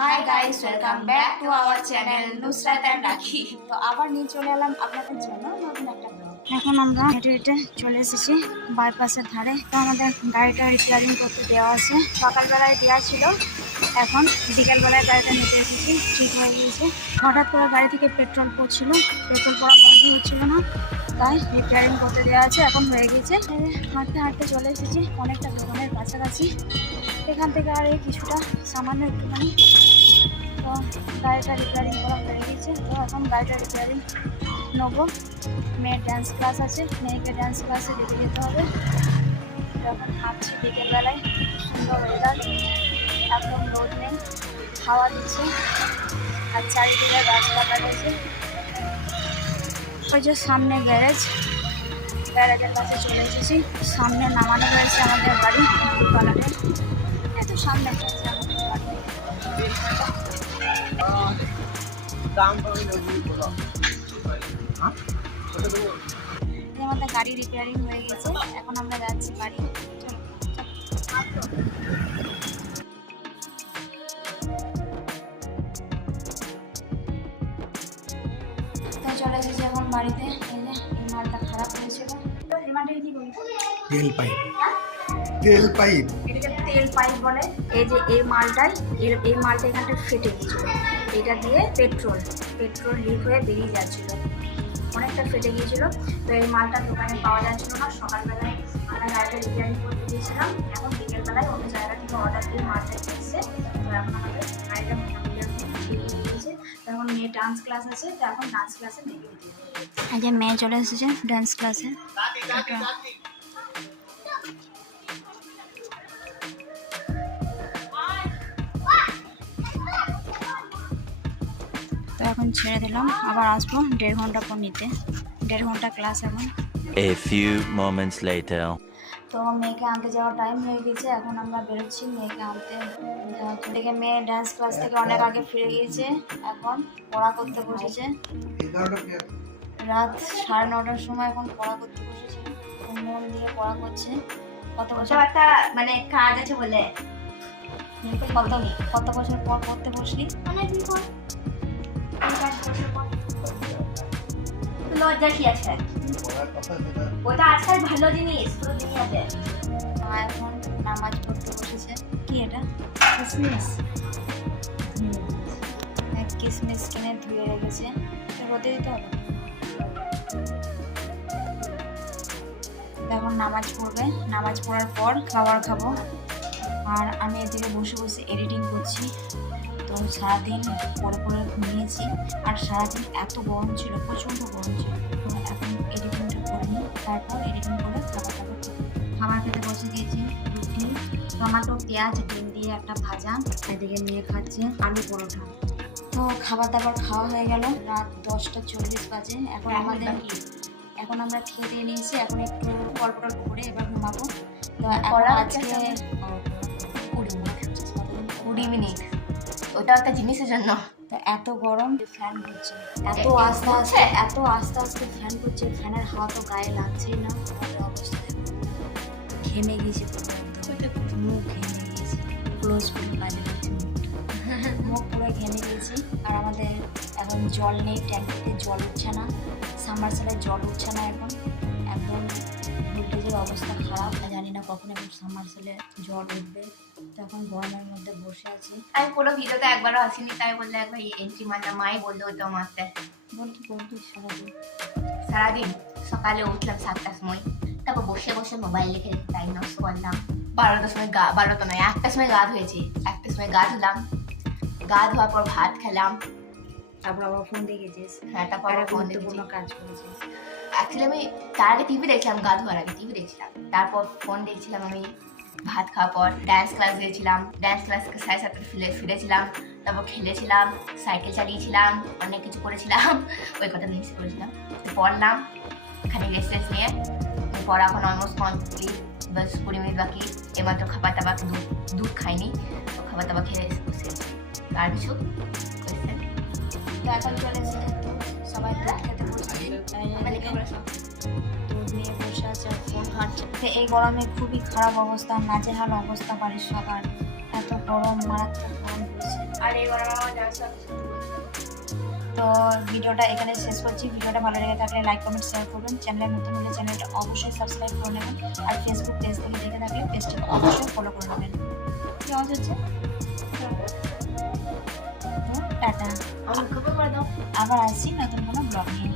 High guys, welcome back to our channel Nusrat and Rakhi. তো আবার নিয়ে চলে এলাম আপনাদের জন্য নতুন একটা ব্লগ। এখন আমরা হেঁটে হেঁটে চলে এসেছি বাইপাসের ধারে। তো আমাদের গাড়িটা রিপেয়ারিং করতে দেওয়া আছে। সকালবেলায় দেওয়া ছিল, এখন বিকেলবেলায় গাড়িটা নিতে এসেছি, ঠিক হয়ে গিয়েছে। হঠাৎ করে গাড়ি থেকে পেট্রোল পড়ছিল, পেট্রোল পড়া বন্ধ হচ্ছিল না, তাই রিপেয়ারিং করতে দেওয়া আছে। এখন হয়ে গেছে। হাঁটতে হাঁটতে চলে এসেছি অনেকটা দোকানের কাছাকাছি। এখান থেকে আর এই কিছুটা সামান্য একটুখানি। তো গাড়িটা রিপেয়ারিং করা হয়ে গেছে। তো এখন গাড়িটা রিপেয়ারিং নেবো। মেয়ের ডান্স ক্লাস আছে, মেয়েকে ডান্স ক্লাসে দেখে যেতে হবে। যখন হাঁটছি বিকেলবেলায়, সুন্দর ওয়েদার, একদম রোদ নেই, হাওয়া দিচ্ছে আর চারিদিকে গাছপালা রয়েছে। ওই যে সামনে গ্যারেজ, গ্যারেজের কাছে চলে এসেছি। সামনে নামানো রয়েছে আমাদের বাড়ি পালাটে। এত সামনে রয়েছে আমাদের বাড়ি। আমাদের গাড়ি রিপেয়ারিং হয়ে গেছে, এখন আমরা যাচ্ছি বাড়ি। তাই চলে এসেছি এখন বাড়িতে। এই মালটা খারাপ হয়েছিল। এই মালটা কি বলি? তেল পাইপ, তেল পাইপ, এটাকে তেল পাইপ বলে। এই যে এই মালটাই, এই মালটা এখানটা ফেটে গিয়েছিল। এটা দিয়ে পেট্রোল লিক হয়ে বেরিয়ে যাচ্ছিল, অনেকটা ফেটে গিয়েছিল। তো এই মালটা দোকানে পাওয়া যাচ্ছিল না। সকালবেলায় আমরা গাড়িটা রিপেয়ারিং করতে দিয়েছিলাম, এখন বিকেলবেলায় অন্য জায়গা থেকে অর্ডার দিয়ে মালটা এসেছে। তো এখন আমাদের গাড়িটা মোটামুটি বেরিয়ে গিয়েছে। তো এখন মেয়ে ডান্স ক্লাস আছে, তো এখন ডান্স ক্লাসে দেখে দিতে হবে। এই যে মেয়ে চলে এসেছে ডান্স ক্লাসে। তো এখন ছেড়ে দিলাম, আবার আসবো 1.5 ঘন্টা পর নিতে। 1.5 ঘন্টা ক্লাস এখন। A few moments later. তো মেয়েকে আনতে যাওয়ার টাইম হয়ে গেছে, এখন আমরা বেরোচ্ছি মেয়েকে আনতে। থেকে মেয়ে ডান্স ক্লাস থেকে অনেক আগে ফিরে গিয়েছে, এখন পড়া করতে বসেছে। রাত 9:30টার সময় এখন পড়া করতে বসেছে, মন দিয়ে পড়া করছে। কত বছর একটা মানে কাজ আছে বলে, কত বছর পর পড়তে বসলি? অনেকদিন পর। লজ্জা কি আছে? ওটা আজকাল ভালো জিনিস, পুরো দুনিয়াতে। এখন নামাজ পড়তে বসেছে। কি এটা? কিসমিস। কিসমিস কিনে ধুয়ে রেখেছে, রোদে দিতে হবে। এখন নামাজ পড়বে, নামাজ পড়ার পর খাবার খাবো। আর আমি এদিকে বসে বসে এডিটিং করছি। তো সারাদিন পরে পরে ঘুমিয়েছি, আর সারাদিন এত গরম ছিল, প্রচণ্ড গরম ছিল। তো এখন এডিটিংটা করে নিই, তারপর এডিটিং করে খাবার খেতে বসে দিয়েছি। রুটি, টমেটো, পেঁয়াজ, ডিম দিয়ে একটা ভাজা। এদিকে নিয়ে খাচ্ছে আলু পরোটা। তো খাবার দাবার খাওয়া হয়ে গেল, রাত 10:40 বাজে। এখন এখন আমরা খেয়ে দিয়ে নিয়েছি, এখন একটু গল্প করে এবার ঘুমাবো। তো এখন আজকে 20 মিনিট, ওটা একটা জিনিসের জন্য। তো এত গরম, ফ্যান ঘুরছে এত আস্তে আস্তে ফ্যান ঘুরছে। ফ্যানের হাওয়া তো গায়ে লাগছেই না। অবস্থা ঘেমে গিয়েছে পুরো, একদম মুখ ঘেমে গিয়েছে। ক্লোজ করে কাজে লাগছে মুখ পুরো ঘেমে গিয়েছি। আর আমাদের এখন জল নেই, ট্যাঙ্কিতে জল উঠছে না, সাবমার্সিবলে জল উঠছে না। এখন একদম ভোল্টেজের অবস্থা খারাপ, জানি না কখন এখন সাবমার্সিবলে জল উঠবে। তখন গরমের মধ্যে বসে আছি। আমি পুরো ভিডিওতে একবারও আসিনি, তাই বললে একবার এন্ট্রি মারলাম। মাই বললো ওটা মারতে। বলছি সারাদিন সকালে উঠলাম 7টার সময়, তারপর বসে বসে মোবাইল লিখে টাইম নষ্ট করলাম। 12টার সময় 12টা নয় 1টার সময় গা ধুয়েছি। 1টার সময় গা ধুলাম, গা ধোয়ার পর ভাত খেলাম, তারপর আবার ফোন দেখেছিস? হ্যাঁ, তারপর ফোন দেখেছি। কোনো কাজ করেছিস? অ্যাকচুয়ালি আমি তার আগে টিভি দেখছিলাম, গা ধোয়ার আগে টিভি দেখছিলাম, তারপর ফোন দেখছিলাম। আমি ভাত খাওয়ার পর ডান্স ক্লাস গিয়েছিলাম, ডান্স ক্লাস 7:30 ফিরেছিলাম, তারপর খেলেছিলাম, সাইকেল চালিয়েছিলাম, অনেক কিছু করেছিলাম। ওই কথা মিস করেছিলাম। পড়লাম, এখানে রেস্ট নিয়ে পড়া এখন অলমোস্ট কমপ্লিট, বাস 20 মিনিট বাকি। এমাত্র খাবার দাবার, দুধ খাইনি, তো খাবার দাবার খেয়ে বসে। আর কিছু কোয়েশ্চেন? তো এখন চলে এসে সবাই খেতে বসছি। দুধ নিয়ে বসে আছে, ফোন ঘাঁটছে। এই গরমে খুবই খারাপ অবস্থা, নাজেহাল অবস্থা বাড়ির সবার। এত গরম, মারাত্মক গরম পড়ছে। আর এবার আমার যাওয়ার সাথে তো ভিডিওটা এখানে শেষ করছি। ভিডিওটা ভালো লেগে থাকলে লাইক কমেন্ট শেয়ার করবেন। চ্যানেলে নতুন হলে চ্যানেলটা অবশ্যই সাবস্ক্রাইব করে নেবেন। আর ফেসবুক পেজ থেকে দেখে থাকলে পেজটাকে অবশ্যই ফলো করে নেবেন। কি আওয়াজ হচ্ছে? তো টাটা, আমার খবর করে দাও। আবার আসছি নতুন কোনো ব্লগ নিয়ে।